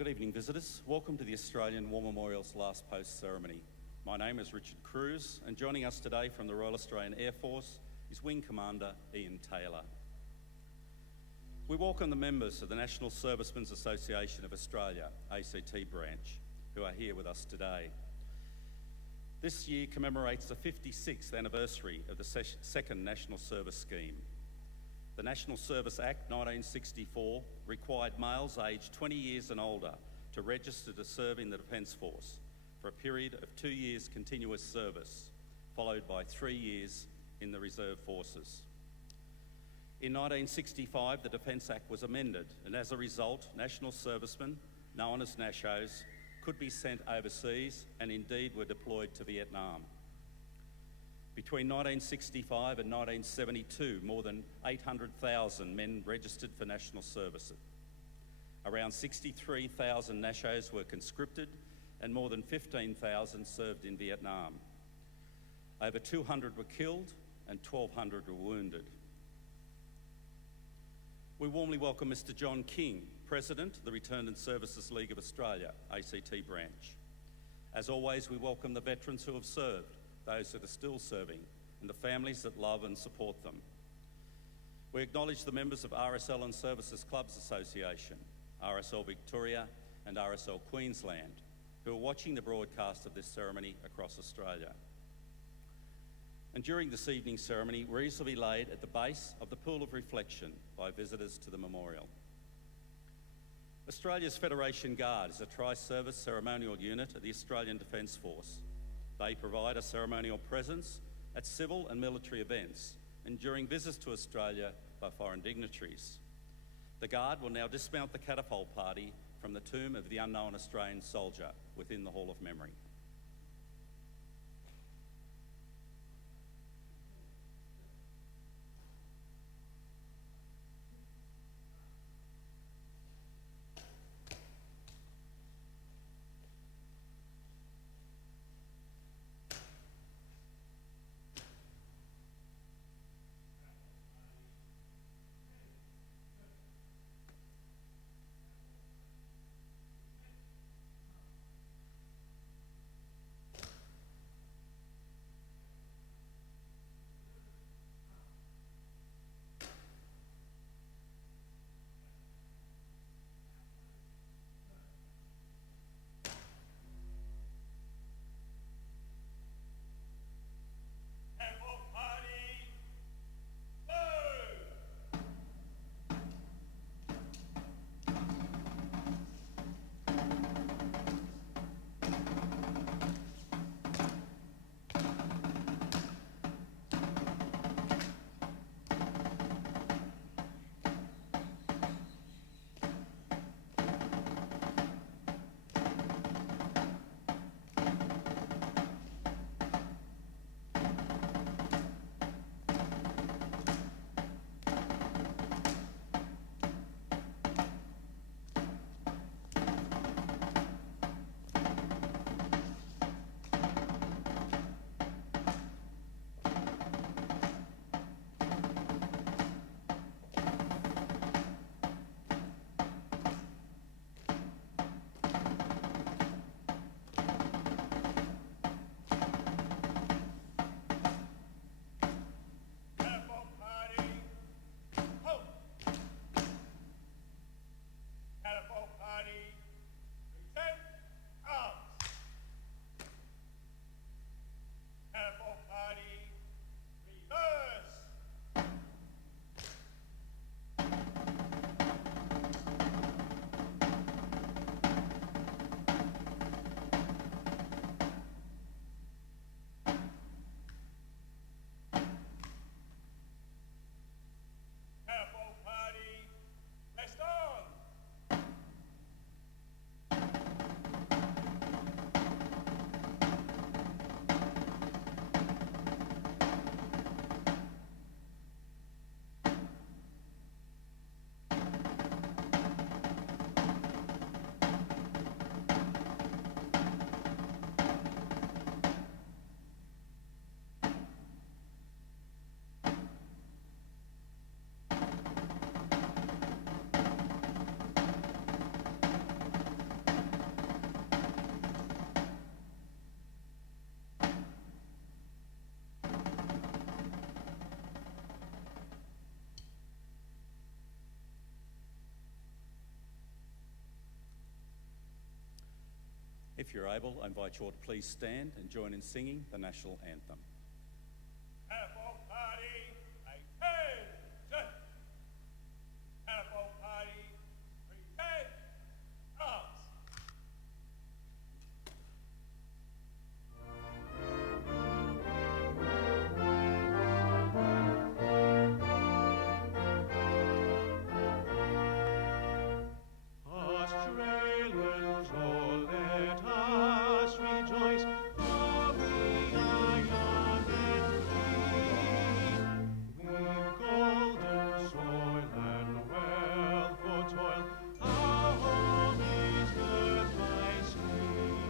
Good evening, visitors. Welcome to the Australian War Memorial's last post ceremony. My name is Richard Cruz, and joining us today from the Royal Australian Air Force is Wing Commander Ian Taylor. We welcome the members of the National Services Association of Australia, ACT branch, who are here with us today. This year commemorates the 56th anniversary of the second National Service Scheme. The National Service Act 1964 required males aged 20 years and older to register to serve in the Defence Force for a period of 2 years continuous service, followed by 3 years in the Reserve Forces. In 1965, the Defence Act was amended, and as a result, national servicemen, known as NASHOs, could be sent overseas and indeed were deployed to Vietnam. Between 1965 and 1972, more than 800,000 men registered for national service. Around 63,000 NASHOs were conscripted and more than 15,000 served in Vietnam. Over 200 were killed and 1,200 were wounded. We warmly welcome Mr. John King, President of the Returned and Services League of Australia, ACT branch. As always, we welcome the veterans who have served, those that are still serving, and the families that love and support them. We acknowledge the members of RSL and Services Clubs Association, RSL Victoria and RSL Queensland, who are watching the broadcast of this ceremony across Australia. And during this evening's ceremony, wreaths will be laid at the base of the pool of reflection by visitors to the memorial. Australia's Federation Guard is a tri-service ceremonial unit of the Australian Defence Force. They provide a ceremonial presence at civil and military events and during visits to Australia by foreign dignitaries. The Guard will now dismount the catapult party from the tomb of the unknown Australian soldier within the Hall of Memory. If you're able, I invite you all to please stand and join in singing the National Anthem. Catapult party, attention! Catapult party, prepare arms! Australians, oh, let us rejoice, for we are young and free. We've golden soil and wealth for toil, our home is earth by sea.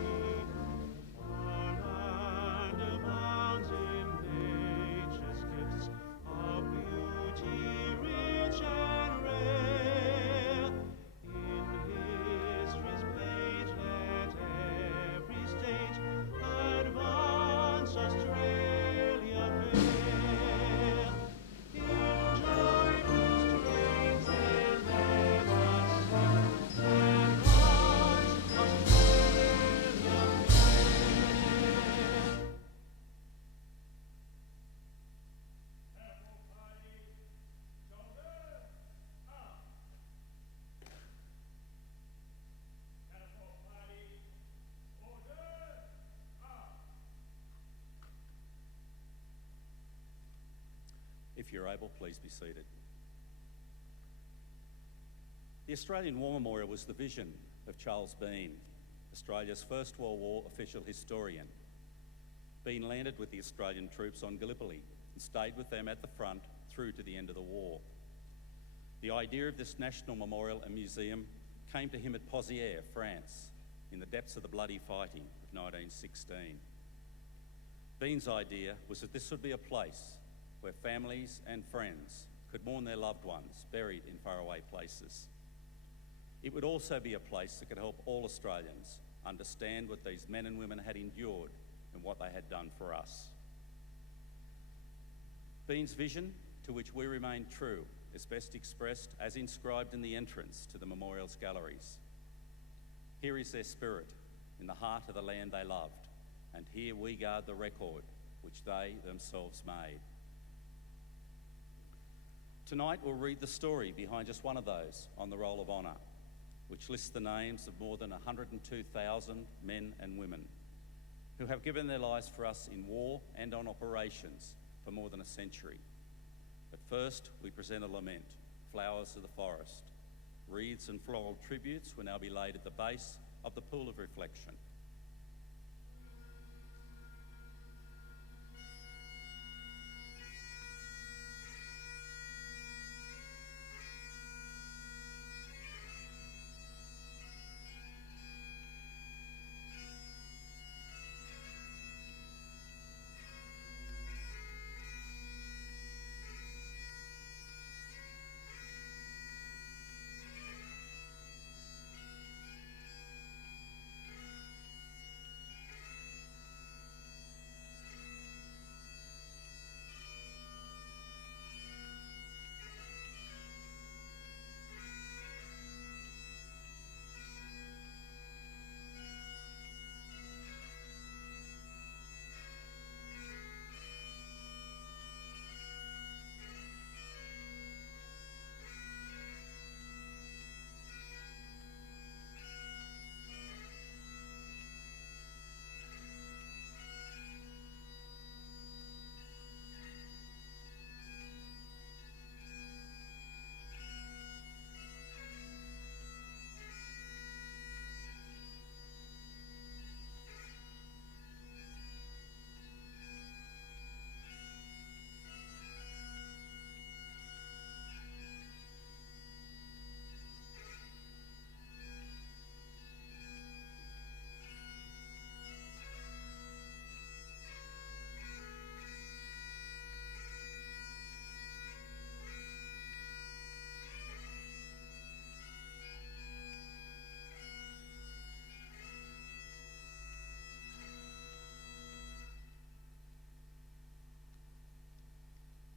Our land abounds in nature's gifts, of beauty rich and rare. In history's page let every state advance Australia fair. In joyful strains then let us sing, advance Australia fair. Catapult party, shoulder up! Catapult party, order up! If you're able, please be seated. The Australian War Memorial was the vision of Charles Bean, Australia's First World War official historian. Bean landed with the Australian troops on Gallipoli and stayed with them at the front through to the end of the war. The idea of this national memorial and museum came to him at Pozières, France, in the depths of the bloody fighting of 1916. Bean's idea was that this would be a place where families and friends could mourn their loved ones buried in faraway places. It would also be a place that could help all Australians understand what these men and women had endured and what they had done for us. Bean's vision, to which we remain true, is best expressed as inscribed in the entrance to the memorial's galleries. Here is their spirit in the heart of the land they loved, and here we guard the record which they themselves made. Tonight we'll read the story behind just one of those on the Roll of Honour, which lists the names of more than 102,000 men and women who have given their lives for us in war and on operations for more than a century. But first, we present a lament, Flowers of the Forest. Wreaths and floral tributes will now be laid at the base of the pool of reflection.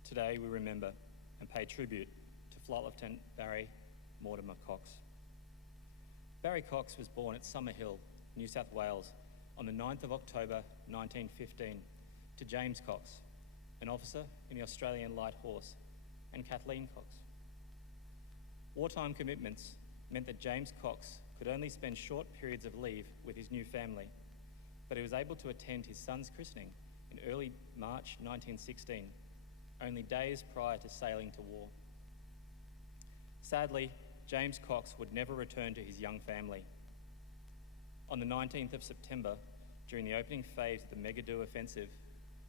Today we remember and pay tribute to Flight Lieutenant Barry Mortimer Cox. Barry Cox was born at Summer Hill New South Wales, on the 9th of October 1915 to James Cox, an officer in the Australian Light Horse, and Kathleen Cox. Wartime commitments meant that James Cox could only spend short periods of leave with his new family, but he was able to attend his son's christening in early March 1916, only days prior to sailing to war. Sadly, James Cox would never return to his young family. On the 19th of September, during the opening phase of the Megadoo offensive,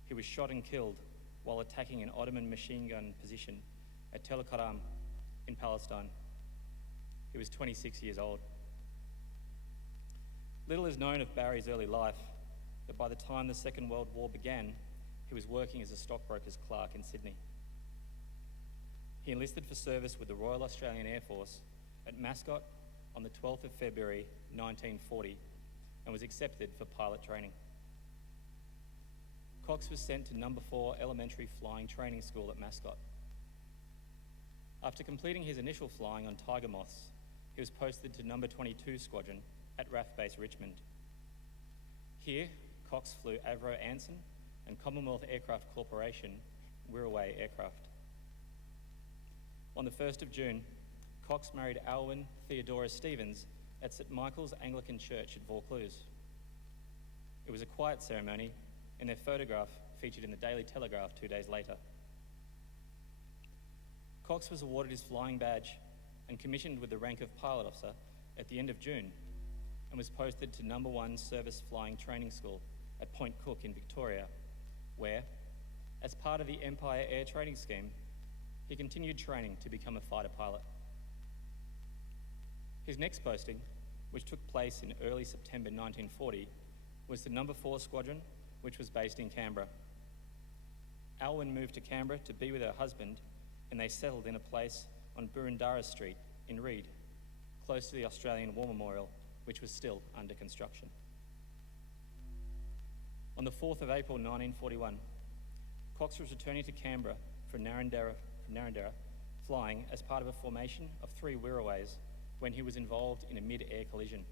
he was shot and killed while attacking an Ottoman machine gun position at Tel Qaram in Palestine. He was 26 years old. Little is known of Barry's early life, but by the time the Second World War began, he was working as a stockbroker's clerk in Sydney. He enlisted for service with the Royal Australian Air Force at Mascot on the 12th of February 1940 and was accepted for pilot training. Cox was sent to Number 4 Elementary Flying Training School at Mascot. After completing his initial flying on Tiger Moths, he was posted to Number 22 Squadron at RAF Base Richmond. Here, Cox flew Avro Anson and Commonwealth Aircraft Corporation Wirraway aircraft. On the 1st of June, Cox married Alwyn Theodora Stevens at St Michael's Anglican Church at Vaucluse. It was a quiet ceremony, and their photograph featured in the Daily Telegraph 2 days later. Cox was awarded his flying badge and commissioned with the rank of pilot officer at the end of June and was posted to Number 1 Service Flying Training School at Point Cook in Victoria, where, as part of the Empire Air Training Scheme, he continued training to become a fighter pilot. His next posting, which took place in early September 1940, was to Number 4 Squadron, which was based in Canberra. Alwyn moved to Canberra to be with her husband, and they settled in a place on Burundara Street in Reid, close to the Australian War Memorial, which was still under construction. On the 4th of April 1941, Cox was returning to Canberra from Narrandera, flying as part of a formation of 3 Wirraways when he was involved in a mid-air collision.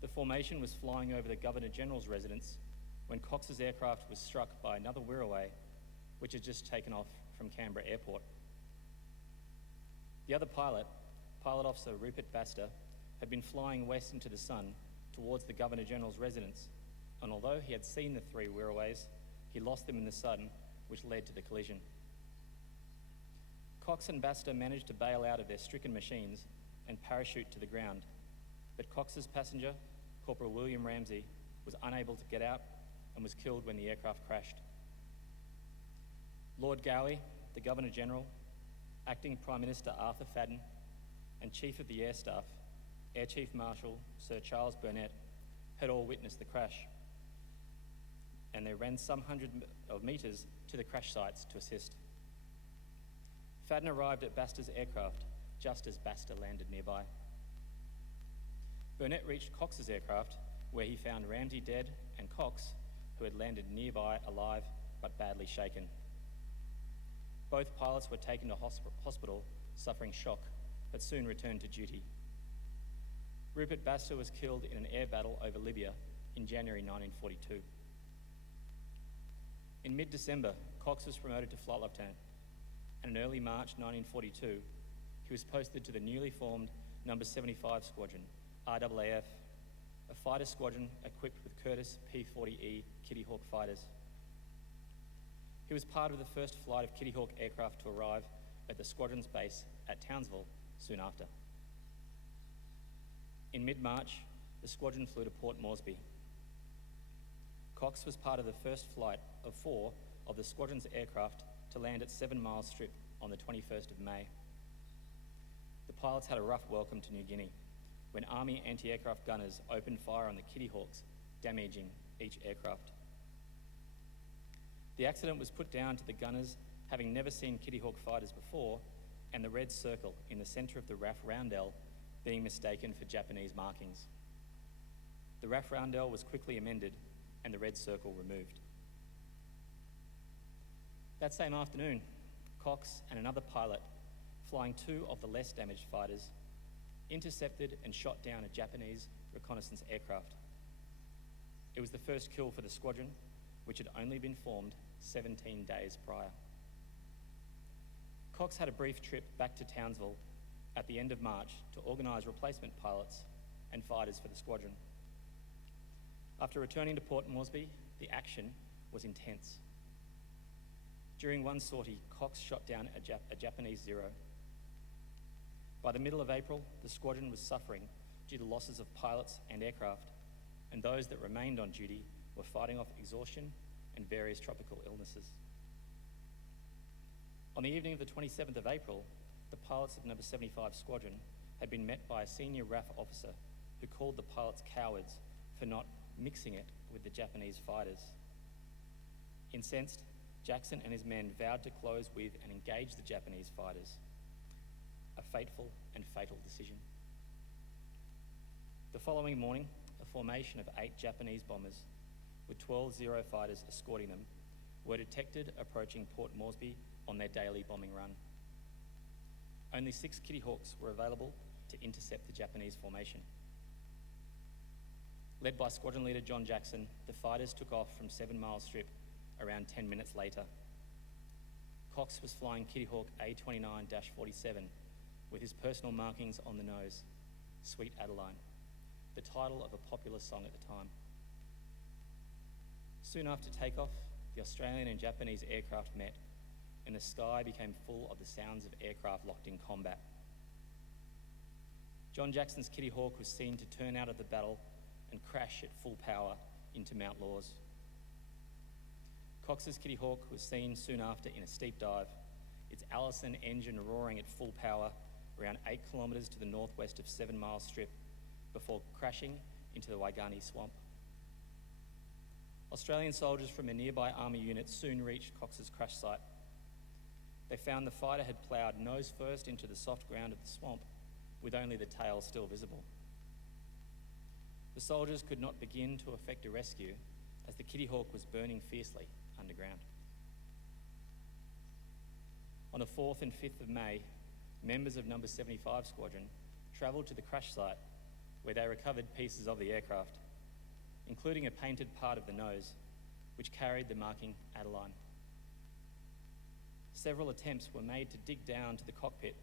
The formation was flying over the Governor-General's residence when Cox's aircraft was struck by another Wirraway, which had just taken off from Canberra Airport. The other pilot, Pilot Officer Rupert Baster, had been flying west into the sun towards the Governor-General's residence, and although he had seen the 3 Wirraways, he lost them in the sun, which led to the collision. Cox and Baster managed to bail out of their stricken machines and parachute to the ground, but Cox's passenger, Corporal William Ramsey, was unable to get out and was killed when the aircraft crashed. Lord Gowie, the Governor-General, Acting Prime Minister Arthur Fadden, and Chief of the Air Staff, Air Chief Marshal Sir Charles Burnett, had all witnessed the crash, and they ran some hundred of metres to the crash sites to assist. Fadden arrived at Baster's aircraft just as Baster landed nearby. Burnett reached Cox's aircraft, where he found Ramsey dead and Cox, who had landed nearby alive but badly shaken. Both pilots were taken to hospital, suffering shock, but soon returned to duty. Rupert Baster was killed in an air battle over Libya in January 1942. In mid-December, Cox was promoted to flight lieutenant, and in early March 1942, he was posted to the newly formed Number 75 Squadron, RAAF, a fighter squadron equipped with Curtiss P-40E Kitty Hawk fighters. He was part of the first flight of Kitty Hawk aircraft to arrive at the squadron's base at Townsville soon after. In mid-March, the squadron flew to Port Moresby. Cox was part of the first flight of 4 of the squadron's aircraft to land at 7 Mile Strip on the 21st of May. The pilots had a rough welcome to New Guinea when Army anti-aircraft gunners opened fire on the Kitty Hawks, damaging each aircraft. The accident was put down to the gunners having never seen Kitty Hawk fighters before, and the red circle in the centre of the RAF roundel being mistaken for Japanese markings. The RAF roundel was quickly amended and the red circle removed. That same afternoon, Cox and another pilot, flying 2 of the less damaged fighters, intercepted and shot down a Japanese reconnaissance aircraft. It was the first kill for the squadron, which had only been formed 17 days prior. Cox had a brief trip back to Townsville at the end of March to organise replacement pilots and fighters for the squadron. After returning to Port Moresby, the action was intense. During one sortie, Cox shot down a Japanese Zero. By the middle of April, the squadron was suffering due to losses of pilots and aircraft, and those that remained on duty were fighting off exhaustion and various tropical illnesses. On the evening of the 27th of April, the pilots of Number 75 Squadron had been met by a senior RAF officer who called the pilots cowards for not mixing it with the Japanese fighters. Incensed, Jackson and his men vowed to close with and engage the Japanese fighters. A fateful and fatal decision. The following morning, a formation of 8 Japanese bombers with 12 Zero fighters escorting them were detected approaching Port Moresby on their daily bombing run. Only 6 Kitty Hawks were available to intercept the Japanese formation. Led by squadron leader John Jackson, the fighters took off from 7 Mile Strip around 10 minutes later. Cox was flying Kitty Hawk A29-47 with his personal markings on the nose, Sweet Adeline, the title of a popular song at the time. Soon after takeoff, the Australian and Japanese aircraft met, and the sky became full of the sounds of aircraft locked in combat. John Jackson's Kitty Hawk was seen to turn out of the battle and crash at full power into Mount Laws. Cox's Kitty Hawk was seen soon after in a steep dive, its Allison engine roaring at full power around 8 kilometres to the northwest of 7 Mile Strip before crashing into the Waigani swamp. Australian soldiers from a nearby army unit soon reached Cox's crash site. They found the fighter had ploughed nose first into the soft ground of the swamp, with only the tail still visible. The soldiers could not begin to effect a rescue as the Kitty Hawk was burning fiercely underground. On the 4th and 5th of May, members of Number 75 Squadron travelled to the crash site where they recovered pieces of the aircraft, including a painted part of the nose, which carried the marking Adeline. Several attempts were made to dig down to the cockpit.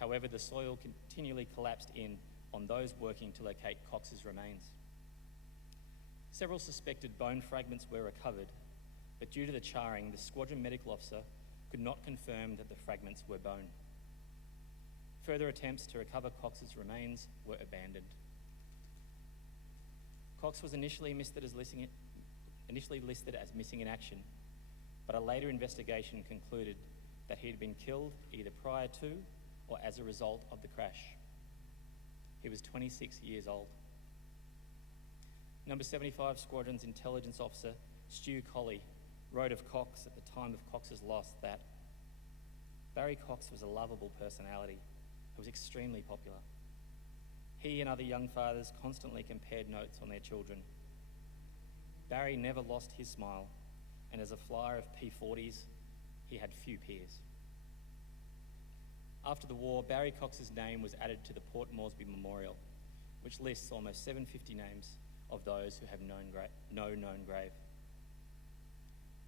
However, the soil continually collapsed in on those working to locate Cox's remains. Several suspected bone fragments were recovered, but due to the charring, the squadron medical officer could not confirm that the fragments were bone. Further attempts to recover Cox's remains were abandoned. Cox was initially listed as missing in action, but a later investigation concluded that he had been killed either prior to or as a result of the crash. He was 26 years old. Number 75 Squadron's intelligence officer, Stu Colley, wrote of Cox at the time of Cox's loss that Barry Cox was a lovable personality who was extremely popular. He and other young fathers constantly compared notes on their children. Barry never lost his smile, and as a flyer of P-40s, he had few peers. After the war, Barry Cox's name was added to the Port Moresby Memorial, which lists almost 750 names of those who have no known grave.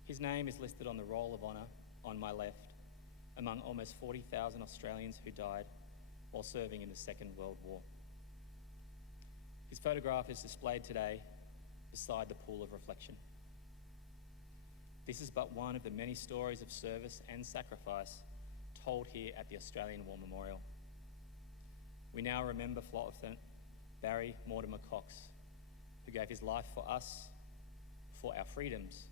His name is listed on the Roll of Honour on my left, among almost 40,000 Australians who died while serving in the Second World War. His photograph is displayed today beside the pool of reflection. This is but one of the many stories of service and sacrifice told here at the Australian War Memorial. We now remember Flight Lieutenant Barry Mortimer Cox, who gave his life for us, for our freedoms,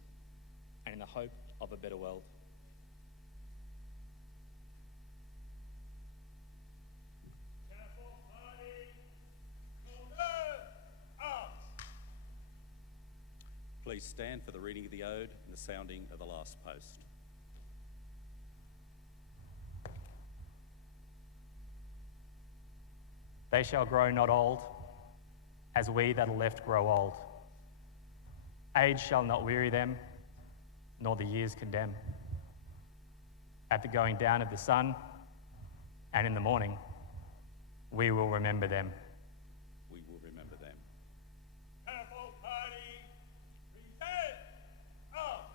and in the hope of a better world. Careful, party. Shoulder up. Please stand for the reading of the ode and the sounding of the last post. They shall grow not old, as we that are left grow old. Age shall not weary them, nor the years condemn. At the going down of the sun, and in the morning, We will remember them. We will remember them. Catapult party, present arms.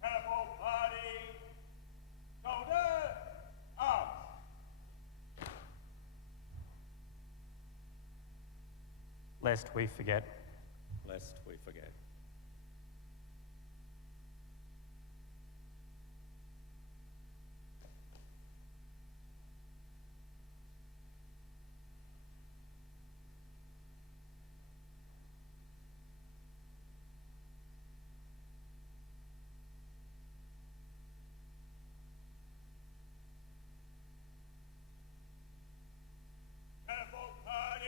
Catapult party, shoulder arms. Lest we forget. Lest we forget. Catapult party,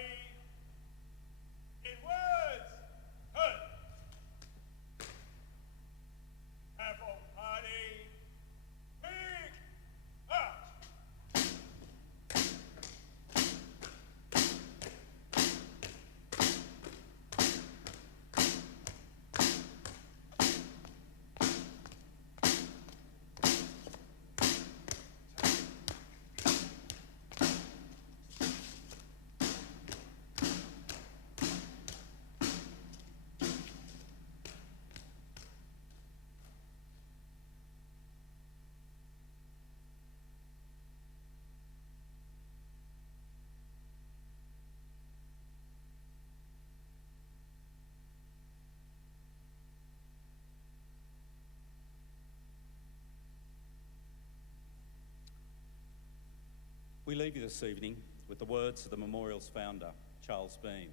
in words, heard. Catapult party, big arch. We leave you this evening with the words of the memorial's founder, Charles Bean.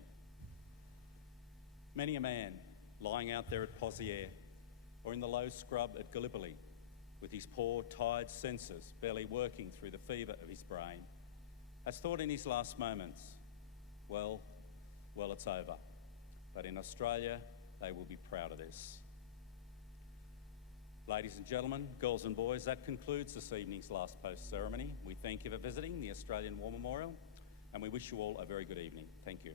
Many a man lying out there at Pozières or in the low scrub at Gallipoli with his poor, tired senses barely working through the fever of his brain has thought in his last moments, well, it's over. But in Australia, they will be proud of this. Ladies and gentlemen, girls and boys, that concludes this evening's last post ceremony. We thank you for visiting the Australian War Memorial and we wish you all a very good evening. Thank you.